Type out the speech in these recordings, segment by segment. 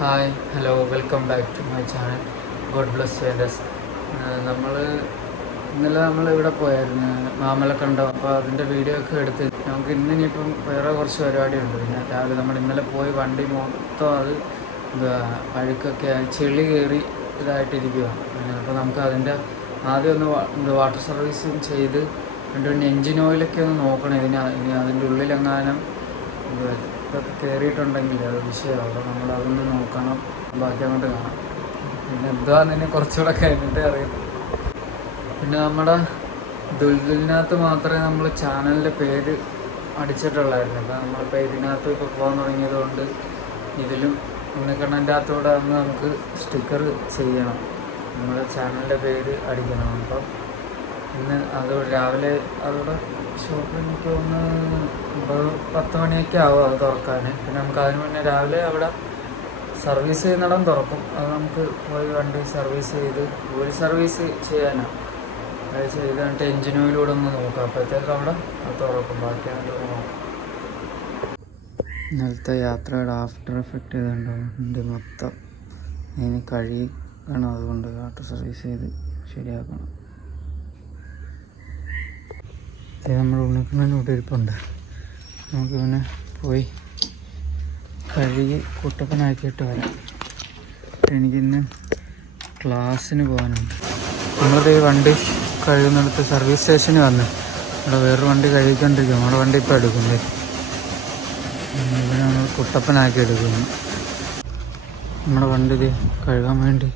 Hi hello welcome back to my channel God bless വേദസ്. ഇന്നലെ ഇവിടെ പോയായിരുന്നു മാമലക്കണ്ടം. അപ്പോൾ അതിൻ്റെ വീഡിയോ ഒക്കെ എടുത്ത് നമുക്ക് ഇന്നിനിയിപ്പം വേറെ കുറച്ച് പരിപാടിയുണ്ട്. പിന്നെ രാവിലെ ഇന്നലെ പോയി വണ്ടി മൊത്തം അത് അഴുക്കൊക്കെ ചെളി കയറി ഇതായിട്ടിരിക്കുകയാണ്. അപ്പോൾ നമുക്ക് അതിൻ്റെ ആദ്യം ഒന്ന് വാട്ടർ സർവീസും ചെയ്ത് പിന്നെ എൻജിൻ ഓയിലൊക്കെ ഒന്ന് നോക്കണം. ഇനി അതിൻ്റെ ഉള്ളിലെങ്ങാനും ഇതൊക്കെ കയറിയിട്ടുണ്ടെങ്കിൽ അത് വിഷയമാണ്. അപ്പോൾ അതൊന്ന് നോക്കണം. ബാക്കി അങ്ങോട്ട് കാണാം. പിന്നെ എന്താണെന്ന് കുറച്ചുകൂടെ കഴിഞ്ഞിട്ട് അറിയാം. പിന്നെ നമ്മുടെ ദുൽദുലിനകത്ത് മാത്രമേ നമ്മൾ ചാനലിൻ്റെ പേര് അടിച്ചിട്ടുള്ളായിരുന്നു. അപ്പോൾ നമ്മളിപ്പോൾ ഇതിനകത്ത് ഇപ്പോൾ പോകാൻ തുടങ്ങിയത് കൊണ്ട് ഇതിലും ഉണ്ണിക്കണ്ണൻ്റെ അകത്തൂടെ ഒന്ന് നമുക്ക് സ്റ്റിക്കർ ചെയ്യണം. നമ്മുടെ ചാനലിൻ്റെ പേര് അടിക്കണം. അപ്പം ഇന്ന് അത് രാവിലെ അവിടെ ഷോപ്പിൽ എനിക്ക് ഒന്ന് 10 മണിയൊക്കെ ആവും അത് തുറക്കാൻ. പിന്നെ നമുക്ക് അതിന് മുന്നേ രാവിലെ അവിടെ സർവീസ് ചെയ്യുന്നിടം തുറക്കും. അത് നമുക്ക് പോയി വണ്ടി സർവീസ് ചെയ്ത് ഓയിൽ സർവീസ് ചെയ്യാനാണ്. അത് ചെയ്ത് കഴിഞ്ഞിട്ട് എൻജിൻ ഓയിലൂടെ ഒന്ന് നോക്കാം. അപ്പോഴത്തേക്ക് അവിടെ അത് തുറക്കും. ബാക്കി അതിൻ്റെ നോക്കാം. ഇന്നലത്തെ യാത്രയുടെ ആഫ്റ്റർ എഫക്റ്റ് ചെയ്തുകൊണ്ട് മൊത്തം അതിന് കഴുകണം. അതുകൊണ്ട് വാട്ടർ സർവീസ് ചെയ്ത് ശരിയാക്കണം. നമ്മൾ ഉണ്ണിക്കണ്ണനോട് ഇരിപ്പുണ്ട്. നമുക്ക് പിന്നെ പോയി കഴുകി കുട്ടപ്പനാക്കിയിട്ട് വരാം. എനിക്കിന്ന് ക്ലാസ്സിന് പോകാനുണ്ട്. നമ്മളത് ഈ വണ്ടി കഴുകുന്നിടത്ത് സർവീസ് സ്റ്റേഷനിൽ വന്ന് അവിടെ വേറൊരു വണ്ടി കഴുകിക്കൊണ്ടിരിക്കും. നമ്മുടെ വണ്ടി ഇപ്പോൾ എടുക്കുന്നത് ഇതിനെ നമ്മൾ കുട്ടപ്പനാക്കി എടുക്കുന്നു. നമ്മുടെ വണ്ടി കഴുകാൻ വേണ്ടി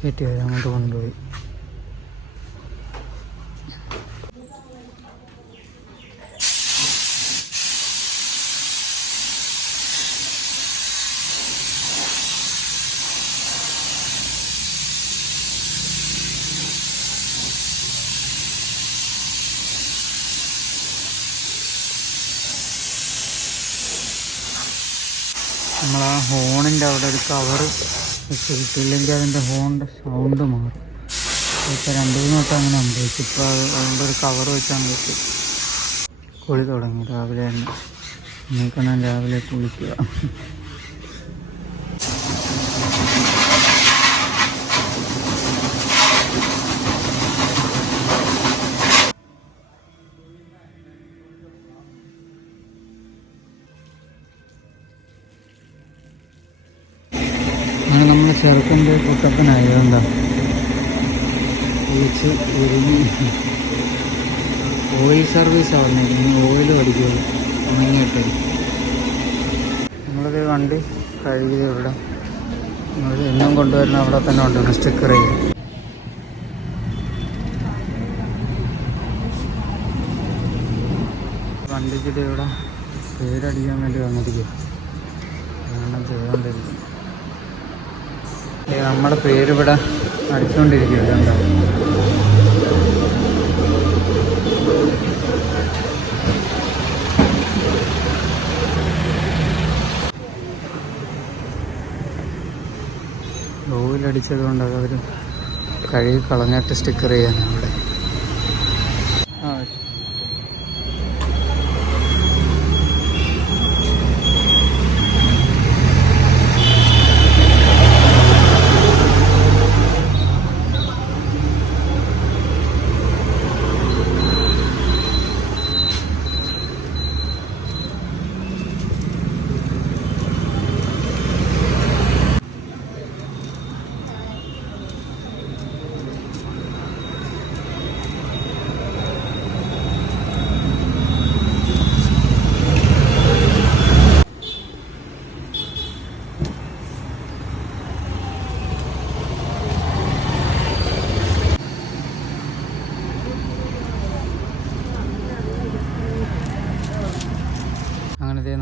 കയറ്റി വരാൻ അങ്ങോട്ട് കൊണ്ടുപോയി. നമ്മൾ ആ ഹോണിൻ്റെ അവിടെ ഒരു കവറ് വെച്ചിട്ടില്ലെങ്കിൽ അതിൻ്റെ ഹോണിൻ്റെ സൗണ്ട് മാറും. ഇപ്പോൾ 2-3 വട്ടം അങ്ങനെ സംഭവിച്ചു. ഇപ്പോൾ അതുകൊണ്ട് ഒരു കവർ വെച്ചാൽ വെച്ച് കുളി തുടങ്ങി. രാവിലെ തന്നെ ഉണ്ണിക്കണ്ണൻ രാവിലെ കുളിക്കുക. അങ്ങനെ നമ്മൾ ചെറുക്കൻ്റെ കുട്ടപ്പനായതുകൊണ്ടാണ് കുളിച്ച് ഒരുങ്ങി. ഓയിൽ സർവീസ് ആവുന്നില്ല, ഓയിലും അടിക്കുള്ളൂ ഉണങ്ങിയിട്ട്. നമ്മളത് വണ്ടി കഴുകി ഇവിടെ നമ്മൾ എന്നും കൊണ്ടുവരുന്ന അവിടെ തന്നെ കൊണ്ടുവരണം സ്റ്റിക്കർ ചെയ്ത്. വണ്ടിക്ക് ഇത് ഇവിടെ പേരടിക്കാൻ വേണ്ടി വന്നിരിക്കും. അങ്ങനെ ചെയ്തുകൊണ്ടിരിക്കും. നമ്മുടെ പേരിവിടെ അടിച്ചുകൊണ്ടിരിക്കുകയാണ്. എന്താ ഓയിലടിച്ചത് കൊണ്ട് അവർ കഴുകി കളഞ്ഞിട്ട് സ്റ്റിക്കർ ചെയ്യാനാണ് അവിടെ.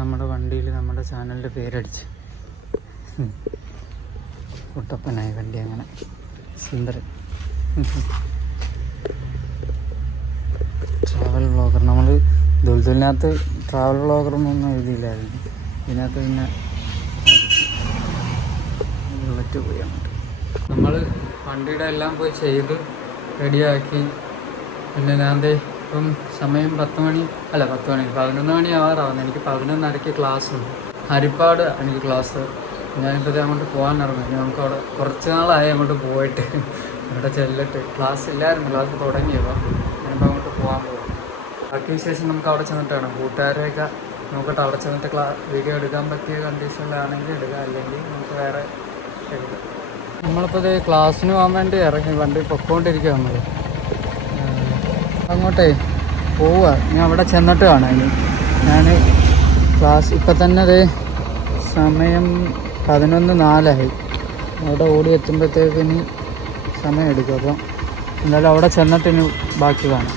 നമ്മുടെ വണ്ടിയിൽ നമ്മുടെ ചാനലിൻ്റെ പേരടിച്ച് കുട്ടപ്പനായി വണ്ടി. അങ്ങനെ സുന്ദരൻ ട്രാവൽ വ്ളോഗർ. നമ്മൾ ദുൽദുലിനകത്ത് ട്രാവൽ വ്ളോഗറൊന്നും എഴുതിയില്ലായിരുന്നു. ഇതിനകത്ത് പിന്നെ ബുള്ളറ്റ് പോയി അങ്ങോട്ട്. നമ്മൾ വണ്ടിയുടെ എല്ലാം പോയി ചെയ്ത് റെഡിയാക്കി. പിന്നെ ഞാൻ ഇപ്പം സമയം 10 മണി 11 മണി 11 മണി ആവാറാവുന്നു. എനിക്ക് 11:30 ക്ലാസ് ഉണ്ട്. ഹരിപ്പാട് എനിക്ക് ക്ലാസ്. ഞാനിപ്പോൾ അങ്ങോട്ട് പോകാൻ ഇറങ്ങും. ഇനി നമുക്ക് അവിടെ കുറച്ച് നാളായി അങ്ങോട്ട് പോയിട്ട് അവിടെ ചെല്ലിട്ട്. ക്ലാസ് ഇല്ലായിരുന്നു, ക്ലാസ് തുടങ്ങിയപ്പോൾ ഞാനിപ്പോൾ അങ്ങോട്ട് പോകാൻ പോകും. ബാക്കി ശേഷം നമുക്ക് അവിടെ ചെന്നിട്ട് വേണം കൂട്ടുകാരെയൊക്കെ നോക്കട്ടെ. അവിടെ ചെന്നിട്ട് വീഡിയോ എടുക്കാൻ പറ്റിയ കണ്ടീഷനിലാണെങ്കിൽ എടുക്കുക, അല്ലെങ്കിൽ നമുക്ക് വേറെ എടുക്കാം. നമ്മളിപ്പോൾ ഇത് ക്ലാസ്സിന് പോകാൻ വേണ്ടി ഇറങ്ങി വണ്ടി പൊക്കോണ്ടിരിക്കുക. നമ്മൾ അങ്ങോട്ടേ പോവുക. ഞാൻ അവിടെ ചെന്നിട്ട് കാണാം. ഇനി ഞാൻ ക്ലാസ് ഇപ്പം തന്നെ അത് സമയം 11:04 അവിടെ ഓടി എത്തുമ്പോഴത്തേക്ക് ഇനി സമയം എടുക്കും. അപ്പം എന്തായാലും അവിടെ ചെന്നിട്ട് ഇനി ബാക്കി കാണാം.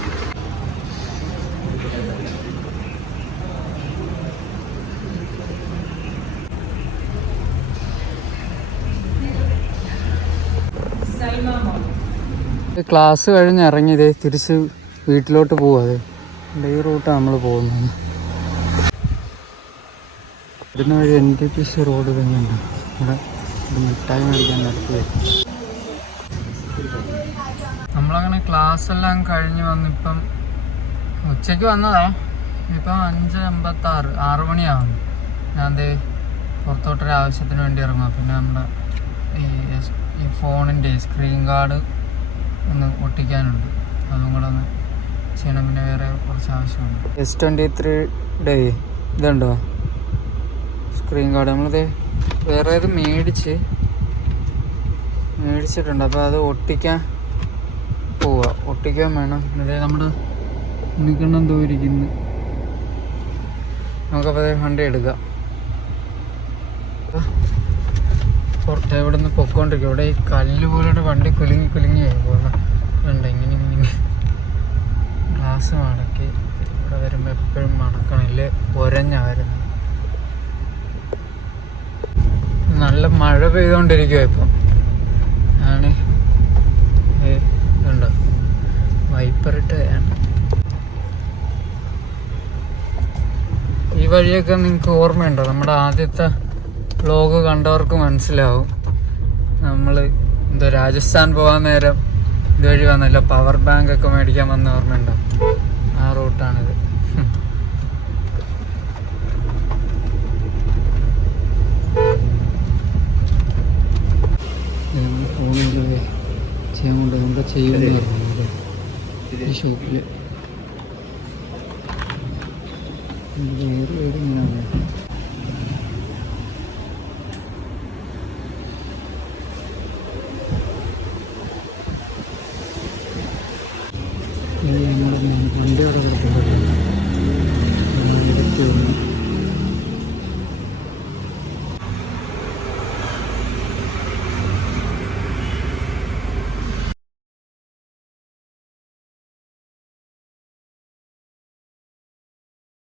ക്ലാസ് കഴിഞ്ഞ് ഇറങ്ങിയത് തിരിച്ച് വീട്ടിലോട്ട് പോവാതെ. ഈ റൂട്ടാണ് നമ്മൾ പോകുന്നത്. ഇവിടുന്ന് വഴി NTPC റോഡ് തന്നെയുണ്ട്. ഇവിടെ മിഠായി മേടിക്കാൻ നടത്തി. നമ്മളങ്ങനെ ക്ലാസ് എല്ലാം കഴിഞ്ഞ് വന്നിപ്പം ഉച്ചയ്ക്ക് വന്നതാ. ഇപ്പം 5:56, 6 മണിയാവുന്നു. ഞാൻ പുറത്തോട്ടൊരു ആവശ്യത്തിന് വേണ്ടി ഇറങ്ങുക. പിന്നെ നമ്മുടെ ഈ ഫോണിൻ്റെ സ്ക്രീൻ ഗാർഡ് ഒന്ന് ഒട്ടിക്കാനുണ്ട്, അതും കൂടെ ഒന്ന് ചെയ്യണം. പിന്നെ വേറെ കുറച്ച് ആവശ്യമുണ്ട്. S23 ഇതുണ്ടോ സ്ക്രീൻ ഗാർഡ്? നമ്മളിത് വേറെ ഇത് മേടിച്ചിട്ടുണ്ട്. അപ്പോൾ അത് ഒട്ടിക്കാൻ പോവുക. ഒട്ടിക്കാൻ വേണം. അതായത് നമ്മുടെ ഉണ്ണിക്കണ്ണം തോന്നിരിക്കുന്നു. നമുക്കപ്പോൾ വണ്ടി എടുക്കാം. പുറത്ത് ഇവിടെ നിന്ന് പൊക്കോണ്ടിരിക്കും. ഇവിടെ ഈ കല്ല് പോലെ വണ്ടി കുലുങ്ങി പോകുന്നുണ്ട്. ഇങ്ങനെ ഗ്ലാസ് മടക്കി ഇവിടെ വരുമ്പോൾ എപ്പോഴും മടക്കണില്ലേ, ഒരഞ്ഞാ വരുന്നത്. നല്ല മഴ പെയ്തുകൊണ്ടിരിക്കുക ഇപ്പം. ആണ് ഇതുണ്ടോ വൈപ്പറിട്ടാണ്. ഈ വഴിയൊക്കെ നിങ്ങൾക്ക് ഓർമ്മയുണ്ടോ? നമ്മുടെ ആദ്യത്തെ വ്ലോഗ് കണ്ടവർക്ക് മനസ്സിലാവും. നമ്മൾ രാജസ്ഥാൻ പോകാൻ നേരം ഇതുവഴി വന്നല്ലോ, പവർ ബാങ്ക് ഒക്കെ മേടിക്കാൻ വന്ന ഓർമ്മയുണ്ടോ? ആ റൂട്ടാണിത്. ഫോണിൽ ചെയ്യാൻ കൊണ്ട് നമുക്ക് ചെയ്യുന്ന ഈ ഷോപ്പിൽ വേറെ വീട് ഇങ്ങനെയാണ്. വണ്ടി അവിടെ കിടക്കുന്നുണ്ട്.